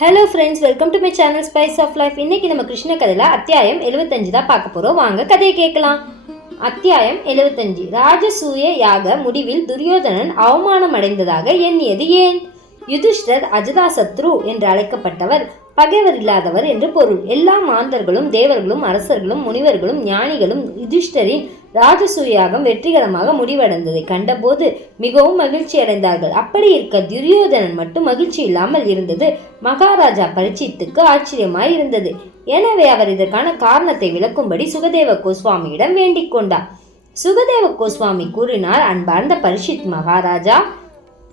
Hello friends welcome to my channel spice of life இன்னைக்கு நம்ம கிருஷ்ண கதையில் அத்தியாயம் எழுபத்தஞ்சு தான் பார்க்க போகிறோம் வாங்க கதையை கேட்கலாம். அத்தியாயம் எழுபத்தஞ்சு ராஜசூய யாக முடிவில் துரியோதனன் அவமானம் அடைந்ததாக எண்ணியது ஏன்? யுதிஷ்டர் அஜதாசத்ரு என்று அழைக்கப்பட்டவர். பகைவர் இல்லாதவர் என்று பொருள். எல்லா மாந்தர்களும் தேவர்களும் அரசர்களும் முனிவர்களும் ஞானிகளும் யுதிஷ்டரின் ராஜசூயாகம் வெற்றிகரமாக முடிவடைந்ததை கண்டபோது மிகவும் மகிழ்ச்சி அடைந்தார்கள். அப்படி இருக்க துரியோதனன் மட்டும் மகிழ்ச்சி இல்லாமல் இருந்தது மகாராஜா பரீட்சித்துக்கு ஆச்சரியமாய் இருந்தது. எனவே அவர் இதற்கான காரணத்தை விளக்கும்படி சுகதேவ கோஸ்வாமியிடம் வேண்டிக் கொண்டார். சுகதேவ கோஸ்வாமி கூறினார் அன்பார்ந்த பரிஷித் மகாராஜா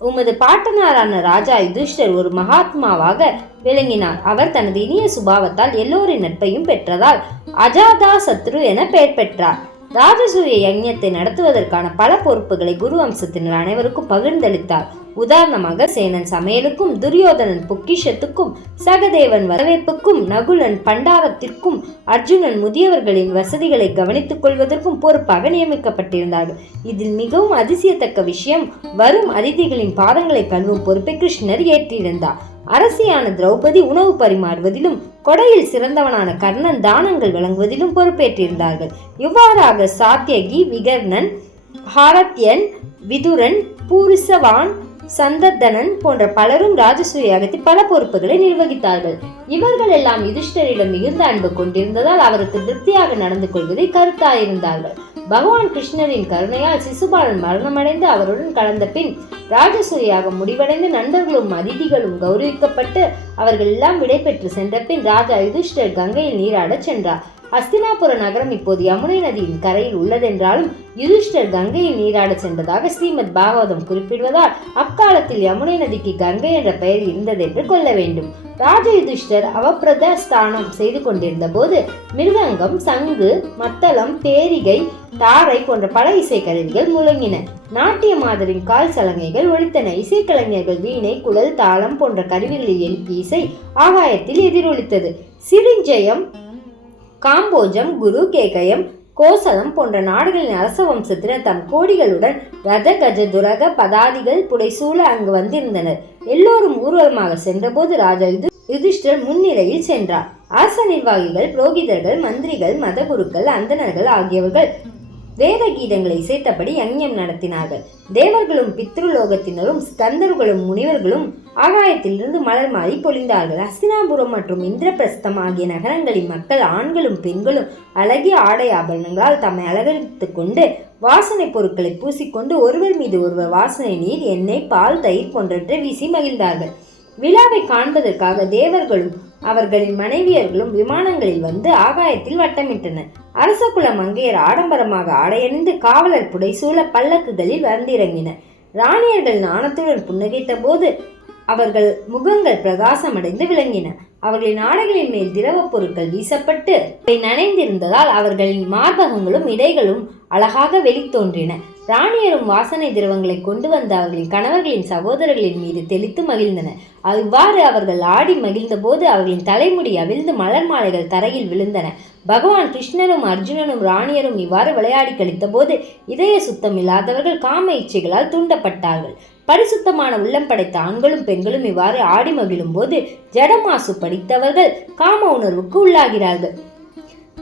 உமது பாட்டனாரான ராஜா யுதிஷ்டர் ஒரு மகாத்மாவாக விளங்கினார். அவர் தனது இனிய சுபாவத்தால் எல்லோரின் நட்பையும் பெற்றதால் அஜாதா சத்ரு என பெயர் பெற்றார். ராஜசூய யஜ்யத்தை நடத்துவதற்கான பல பொறுப்புகளை குரு வம்சத்தினர் அனைவருக்கும் பகிர்ந்தளித்தார். உதாரணமாக சேனன் சமையலுக்கும் துரியோதனன் பொக்கிஷத்துக்கும் சகதேவன் வரவேற்புக்கும் நகுலன் பண்டாரத்திற்கும் அர்ஜுனன் முதியவர்களின் வசதிகளை கவனித்துக் கொள்வதற்கும் பொறுப்பாக நியமிக்கப்பட்டிருந்தார்கள். இதில் மிகவும் அதிசயத்தக்க விஷயம் வரும் அதிதிகளின் பாதங்களை கழுவும் பொறுப்பை கிருஷ்ணர் ஏற்றிருந்தார். அரசியான திரௌபதி உணவு பரிமாறுவதிலும் கொடையில் சிறந்தவனான கர்ணன் தானங்கள் வழங்குவதிலும் பொறுப்பேற்றிருந்தார்கள். இவ்வாறாக சாத்தியகி விகர்ணன் ஹாரத்யன் விதுரன் பூரிசவான் சந்தர்தனன் போன்ற பலரும் ராஜசூயாகத்தில் பல பொறுப்புகளை நிர்வகித்தார்கள். இவர்கள் எல்லாம் யுதிஷ்டரிடம் மிகுந்த அன்பு கொண்டிருந்ததால் அவருக்கு திருப்தியாக நடந்து கொள்வதை கருத்தாயிருந்தார்கள். பகவான் கிருஷ்ணரின் கருணையால் சிசுபாலன் மரணமடைந்து அவருடன் கலந்த பின் ராஜசூயாக முடிவடைந்து நண்பர்களும் அதிதிகளும் கௌரவிக்கப்பட்டு அவர்கள் எல்லாம் விடைபெற்று சென்ற பின் ராஜா யுதிஷ்டர் கங்கையில் நீராடச் சென்றார். அஸ்தினாபுர நகரம் இப்போது யமுனை நதியின் கரையில் உள்ளதென்றாலும் யுதிஷ்டர் கங்கையை நீராடச் சென்றதாக ஸ்ரீமத் பாகவதம் குறிப்பிடுவதால் அக்காலத்தில் யமுனை நதிக்கு கங்கை என்ற பெயர் இருந்ததென்று கொள்ள வேண்டும். ராஜ யுதிஷ்டர் அவப்பிரத ஸ்தானம் செய்து கொண்டிருந்த போது மிருதங்கம் சங்கு மத்தளம் பேரிகை தாரை போன்ற பல இசைக்கருவிகள் முழங்கின. நாட்டிய மாதரின் கால் சலங்கைகள் ஒழித்தன. இசைக்கலைஞர்கள் வீணை குழல் தாளம் போன்ற கருவிகளில் எழுப்பிய இசை ஆகாயத்தில் எதிரொலித்தது. சிறிஞ்சயம் காம்போஜம் குரு கேகயம் கோசலம் போன்ற நாடுகளின் அரச வம்சத்தினர் தம் கோடிகளுடன் ரத கஜ துரக பதாதிகள் புடைசூழ அங்கு வந்திருந்தனர். எல்லோரும் ஊர்வலமாக சென்றபோது ராஜா யுதி யுதிஷ்டர் முன்னிலையில் சென்றார். அரச நிர்வாகிகள் புரோகிதர்கள் மந்திரிகள் மதகுருக்கள் அந்தணர்கள் ஆகியவர்கள் வேத கீதங்களை இசைத்தபடி யஞ்ஞம் நடத்தினார்கள். தேவர்களும் பித்ருலோகத்தினரும் ஸ்கந்தர்களும் முனிவர்களும் ஆகாயத்திலிருந்து மலர் மாறி பொழிந்தார்கள். அஸ்தினாபுரம் மற்றும் இந்திரபிரஸ்தம் ஆகிய நகரங்களின் மக்கள் ஆண்களும் பெண்களும் அழகிய ஆடை ஆபரணங்களால் தம்மை அலங்கரித்துக் கொண்டு வாசனை பொருட்களை பூசிக்கொண்டு ஒருவர் மீது ஒருவர் வாசனை நீர் எண்ணெய் பால் தயிர் போன்றவற்றை வீசி மகிழ்ந்தார்கள். விழாவை காண்பதற்காக தேவர்களும் அவர்களின் மனைவியர்களும் விமானங்களில் வந்து ஆகாயத்தில் வட்டமிட்டனர். அரசகுல மங்கையர் ஆடம்பரமாக ஆடையணிந்து காவலர் புடைசூழ பல்லக்குகளில் வந்திறங்கினர். ராணியர்கள் நாணத்துடன் புன்னகைத்த போது அவர்கள் முகங்கள் பிரகாசமடைந்து விளங்கின. அவர்களின் ஆடைகளின் மேல் திரவப் பொருட்கள் வீசப்பட்டு நனைந்திருந்ததால் அவர்களின் மார்பகங்களும் இடைகளும் அழகாக வெளித்தோன்றின. ராணியரும் வாசனை திரவங்களை கொண்டு வந்த அவர்களின் கணவர்களின் சகோதரர்களின் மீது தெளித்து மகிழ்ந்தன. அவ்வாறு அவர்கள் ஆடி மகிழ்ந்த போது அவர்களின் தலைமுடி அவிழ்ந்து மலர் மாலைகள் தரையில் விழுந்தன. பகவான் கிருஷ்ணரும் அர்ஜுனனும் ராணியரும் இவ்வாறு விளையாடி கழித்த போது இதய சுத்தம் இல்லாதவர்கள் காம இச்சைகளால் தூண்டப்பட்டார்கள். பரிசுத்தமான உள்ளம் படைத்த ஆண்களும் பெண்களும் இவ்வாறு ஆடி மகிழும் போது ஜடமாசு படித்தவர்கள் காம உணர்வுக்கு உள்ளாகிறார்கள்.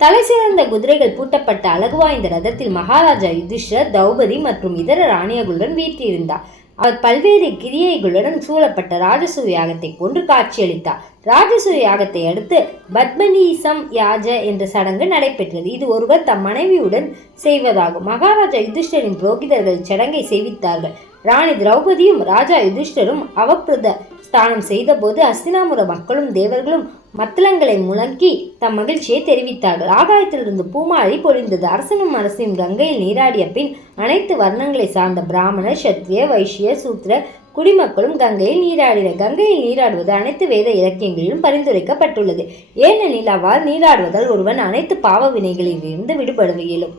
தலை சிறந்த குதிரைகள் பூட்டப்பட்ட அழகு வாய்ந்த ரதத்தில் மகாராஜா யுதிஷ்டர் தௌபதி மற்றும் இதர ராணியர்களுடன் வீற்றிருந்தார். அவர் பல்வேறு கிரியைகளுடன் சூழப்பட்ட ராஜசூய யாகத்தை கொண்டு காட்சியளித்தார். ராஜசூய யாகத்தை அடுத்து பத்மனீசம் யாஜ என்ற சடங்கு நடைபெற்றது. இது ஒருவர் தம் மனைவியுடன் செய்வதாகும். மகாராஜா யுதிஷ்டரின் புரோகிதர்கள் சடங்கை செய்வித்தார்கள். ராணி திரௌபதியும் ராஜா யுதிஷ்டரும் அவப்பிரத ஸ்தானம் செய்தபோது அஸ்தினாமுர மக்களும் தேவர்களும் மத்தளங்களை முழங்கி தம் மகிழ்ச்சியை தெரிவித்தார்கள். ஆகாயத்திலிருந்து பூமாரி பொழிந்தது. அரசனும் அரசியும் கங்கையில் நீராடிய பின் அனைத்து வர்ணங்களை சார்ந்த பிராமணர் சத்திரிய வைஷ்ய சூத்திர குடிமக்களும் கங்கையில் நீராடினர். கங்கையில் நீராடுவது அனைத்து வேத இலக்கியங்களிலும் பரிந்துரைக்கப்பட்டுள்ளது. ஏனெனில் அவ்வாறு நீராடுவதால் ஒருவன் அனைத்து பாவ வினைகளிலிருந்து விடுபட இயலும்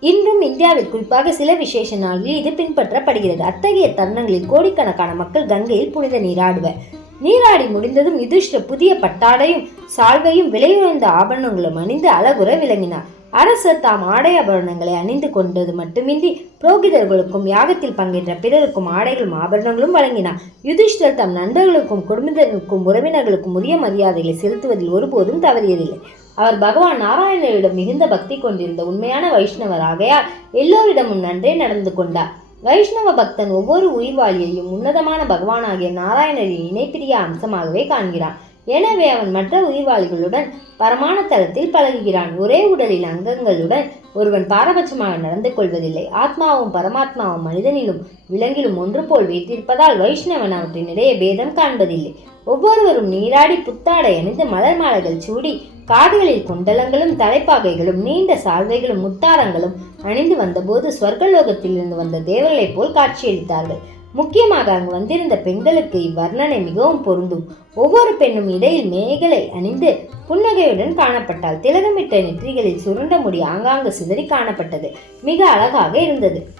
இன்றும் இந்தியாவில் குறிப்பாக சில விசேஷ நாள்களில் இது பின்பற்றப்படுகிறது. அத்தகைய தருணங்களில் கோடிக்கணக்கான மக்கள் கங்கையில் புனித நீராடுவர். நீராடி முடிந்ததும் யுதிஷ்டர் புதிய பட்டாடையும் சால்வையும் விலையுயர்ந்த ஆபரணங்களும் அணிந்து அழகுற விளங்கினார். அரசர் தாம் ஆடை ஆபரணங்களை அணிந்து கொண்டது மட்டுமின்றி புரோகிதர்களுக்கும் யாகத்தில் பங்கேற்ற பிறருக்கும் ஆடைகளும் ஆபரணங்களும் வழங்கினார். யுதிஷ்டர் தம் நண்பர்களுக்கும் குடும்பத்தினருக்கும் உறவினர்களுக்கும் உரிய மரியாதைகளை செலுத்துவதில் ஒருபோதும் தவறியதில்லை. அவர் பகவான் நாராயணரிடம் மிகுந்த பக்தி கொண்டிருந்த உண்மையான வைஷ்ணவராகையால் எல்லோரிடமும் நன்றே நடந்து கொண்டார். வைஷ்ணவ பக்தன் ஒவ்வொரு உயிர்வாளியையும் உன்னதமான பகவானாகிய நாராயணரின் இணைப்பிரிய அம்சமாகவே காண்கிறான். எனவே அவன் மற்ற உயிர்வாளிகளுடன் பரமான தளத்தில் பழகுகிறான். ஒரே உடலின் அங்கங்களுடன் ஒருவன் பாரபட்சமாக நடந்து கொள்வதில்லை. ஆத்மாவும் பரமாத்மாவும் மனிதனிலும் விலங்கிலும் ஒன்று போல் வைத்திருப்பதால் வைஷ்ணவன் அவற்றினிடையே பேதம் காண்பதில்லை. ஒவ்வொருவரும் நீராடி புத்தாடை அணிந்து மலர் மாலைகள் சூடி காதுகளில் குண்டலங்களும் தலைப்பாகைகளும் நீண்ட சால்வைகளும் முத்தாரங்களும் அணிந்து வந்தபோது ஸ்வர்கலோகத்திலிருந்து வந்த தேவர்களைப் போல் காட்சியளித்தார்கள். முக்கியமாக அங்கு வந்திருந்த பெண்களுக்கு இவ்வர்ணனை மிகவும் பொருந்தும். ஒவ்வொரு பெண்ணும் இடையில் மேகலை அணிந்து புன்னகையுடன் காணப்பட்டால் திலகமிட்ட நெற்றிகளில் சுருண்ட முடி ஆங்காங்கு சிதறி காணப்பட்டது. மிக அழகாக இருந்தது.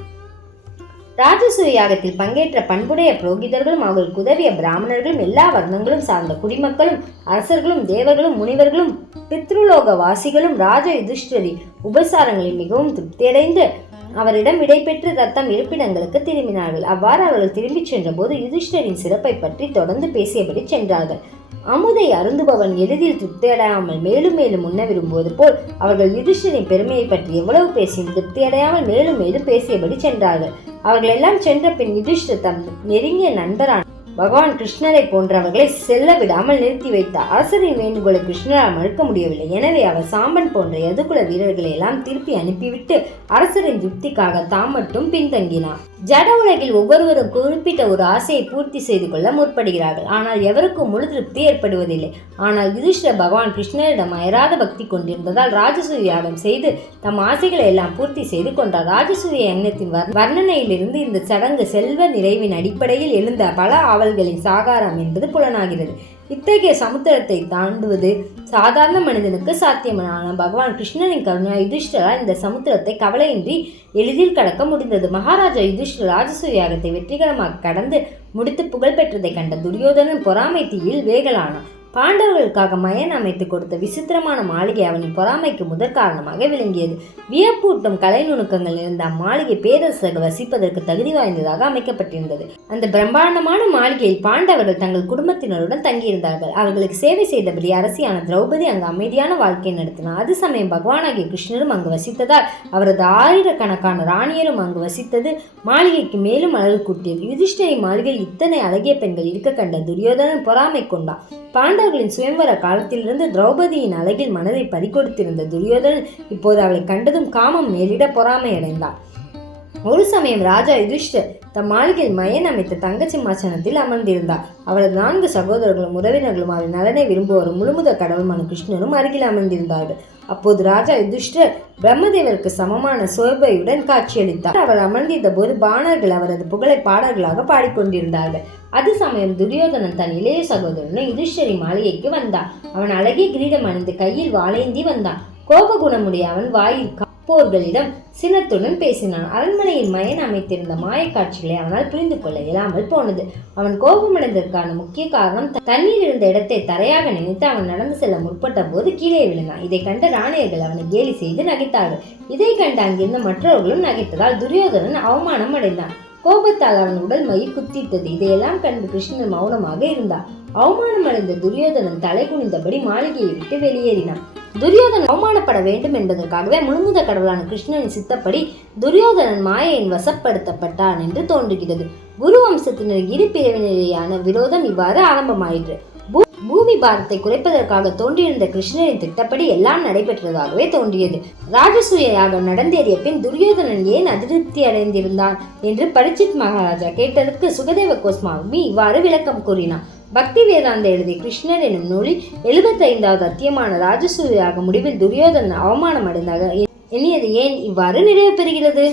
ராஜசூய யாகத்தில் பங்கேற்ற பண்புடைய புரோகிதர்களும் அவர்களுக்கு உதவிய பிராமணர்களும் எல்லா வர்ணங்களும் சார்ந்த குடிமக்களும் அரசர்களும் தேவர்களும் முனிவர்களும் பித்ருலோக வாசிகளும் ராஜ யுதிஷ்டரி உபசாரங்களில் மிகவும் திருப்தியடைந்து அவரிடம் விடைபெற்று தத்தம் இருப்பிடங்களுக்கு திரும்பினார்கள். அவ்வாறு அவர்கள் திரும்பிச் சென்றபோது யுதிஷ்டரின் சிறப்பை பற்றி தொடர்ந்து பேசியபடி சென்றார்கள். அமுதை அருந்துபவன் எளிதில் திருப்தியடையாமல் மேலும் மேலும் உண்ண விரும்புவது போல் அவர்கள் யுதிஷ்டரின் பெருமையை பற்றி எவ்வளவு பேசியும் திருப்தியடையாமல் மேலும் மேலும் பேசியபடி சென்றார்கள். அவர்கள் எல்லாம் சென்ற பின் யுதிஷ்டர் தம் நெருங்கிய நண்பரான பகவான் கிருஷ்ணரை போன்றவர்களை செல்ல விடாமல் நிறுத்தி வைத்தார் அரசரின் வேண்டுகோளை கிருஷ்ணரால் மறுக்க முடியவில்லை. எனவே அவர் சாம்பன் போன்ற எதுகுல வீரர்களை எல்லாம் திருப்பி அனுப்பிவிட்டு அரசரின் திருப்திக்காக தாம் மட்டும் பின்தங்கினார். ஜட உலகில் ஒவ்வொருவரும் குறிப்பிட்ட ஒரு ஆசையை பூர்த்தி செய்து கொள்ள முற்படுகிறார்கள். ஆனால் எவருக்கும் முழு திருப்தி ஏற்படுவதில்லை. ஆனால் யுதிஷ்டர பகவான் கிருஷ்ணரிடம் அயராத பக்தி கொண்டிருந்ததால் ராஜசூய யாகம் செய்து தம் ஆசைகளை எல்லாம் பூர்த்தி செய்து கொண்டார். ராஜசூய எண்ணத்தின் வர்ணனையிலிருந்து இந்த சடங்கு செல்வ நிறைவின் அடிப்படையில் எழுந்த பல காவல்களின் சாகாரம் என்பது புலனாகிறது. இத்தகைய சமுத்திரத்தை தாண்டுவது சாதாரண மனிதனுக்கு சாத்தியமான. பகவான் கிருஷ்ணனின் கருணா யுதிஷ்டரால் இந்த சமுத்திரத்தை கவலையின்றி எளிதில் கடக்க முடிந்தது. மகாராஜா யுதிஷ்டர் ராஜசூயாகத்தை வெற்றிகரமாக கடந்து முடித்து புகழ் பெற்றதை கண்ட துரியோதனன் பொறாமை தீயில் வேகலானான். பாண்டவர்களுக்காக மயன் அமைத்து கொடுத்த விசித்திரமான மாளிகை அவனின் பொறாமைக்கு முதற் காரணமாக விளங்கியது. வியப்பூட்டும் கலை நுணுக்கங்கள் இருந்த அம்மாளிகை பேரரசர்கள் வசிப்பதற்கு தகுதி வாய்ந்ததாக அமைக்கப்பட்டிருந்தது. அந்த பிரம்மாண்டமான மாளிகையில் பாண்டவர்கள் தங்கள் குடும்பத்தினருடன் தங்கியிருந்தார்கள். அவர்களுக்கு சேவை செய்தபடி அரசியான திரௌபதி அங்கு அமைதியான வாழ்க்கை நடத்தினார். அது சமயம் பகவானாகிய கிருஷ்ணரும் அங்கு வசித்ததால் அவரது ஆயிரக்கணக்கான ராணியரும் அங்கு வசித்தது. மாளிகைக்கு மேலும் அழகு கூட்டியது. யுதிஷ்டரி மாளிகையில் இத்தனை அழகிய பெண்கள் இருக்க கண்ட துரியோதனன் பொறாமை கொண்டான். பாண்டவ பாண்டவர்களின் சுயம்வர காலத்திலிருந்து திரௌபதியின் அழகில் மனதை பறிகொடுத்திருந்த துரியோதனன் இப்போது அவளை கண்டதும் காமம் மேலிட பொறாமை அடைந்தான் ஒரு சமயம் ராஜா யுதிஷ்டர் தம் மாளிகையில் மயன் அமைத்த தங்க சிம்மாசனத்தில் அமர்ந்திருந்தார். அவரது நான்கு சகோதரர்களும் உறவினர்களும் அவரின் நலனை விரும்புவோரும் முழுமுத கடவுளுமான கிருஷ்ணரும் அருகில் அமர்ந்திருந்தார்கள். அப்போது ராஜா யுதிஷ்டர் பிரம்மதேவருக்கு சமமான சோபையுடன் காட்சியளித்தார். அவர் அமர்ந்திருந்த போது பாணர்கள் அவரது புகழை பாடல்களாக பாடிக்கொண்டிருந்தார்கள். அது சமயம் துரியோதனன் தன் இளைய சகோதரனும் யுதிஷ்டரி மாளிகைக்கு வந்தான். அவன் அழகிய கிரீடம் அணிந்து கையில் வாளேந்தி வந்தான். கோபகுணமுடைய அவன் வாயில் போர்களிடம் சினத்துடன் பேசினான். அரண்மனையில் மயன் அமைத்திருந்த மாயக்காட்சிகளை அவனால் புரிந்து கொள்ள இயலாமல் போனது. அவன் கோபமடைந்ததற்கான முக்கிய காரணம் தண்ணீர் இருந்த இடத்தை தரையாக நினைத்து அவன் நடந்து செல்ல முற்பட்ட போது கீழே விழுந்தான். இதை கண்ட ராணியர்கள் அவனை கேலி செய்து நகைத்தார்கள். இதை கண்டு அங்கிருந்த மற்றவர்களும் நகைத்ததால் துரியோதனன் அவமானம் அடைந்தான் கோபத்தால் அவன் உடல் மயிர் குத்திட்டது. இதையெல்லாம் கண்டு கிருஷ்ணன் மௌனமாக இருந்தார் அவமானமடைந்த துரியோதனன் தலை குனிந்தபடி மாளிகையை விட்டு வெளியேறினான். துரியோதனன் அவமானப்பட வேண்டும் என்பதற்காகவே முழுமுத கடவுளான கிருஷ்ணனின் சித்தப்படி துரியோதனன் மாயையின் வசப்படுத்தப்பட்டான் என்று தோன்றுகிறது. குரு வம்சத்தினர் இரு பிரிவினரையான விரோதம் இவ்வாறு ஆரம்பமாயிற்று. பூமி பாரத்தை குறைப்பதற்காக தோன்றியிருந்த கிருஷ்ணரின் திட்டப்படி எல்லாம் நடைபெற்றதாகவே தோன்றியது. ராஜசூய யாகம் நடந்தேறிய பின் துரியோதனன் ஏன் அதிருப்தி அடைந்திருந்தான்? என்று பரிச்சித் மகாராஜா கேட்டதற்கு சுகதேவ கோஸ்மாமி இவ்வாறு விளக்கம் கூறினார் பக்தி வேதாந்த எழுதிய கிருஷ்ணர் எனும் நூலில் எழுபத்தைந்தாவது அத்தியமான ராஜசூய முடிவில் துரியோதனன் அவமானம் அடைந்தாக எண்ணியது ஏன் இவ்வாறு நிறைவு பெறுகிறது?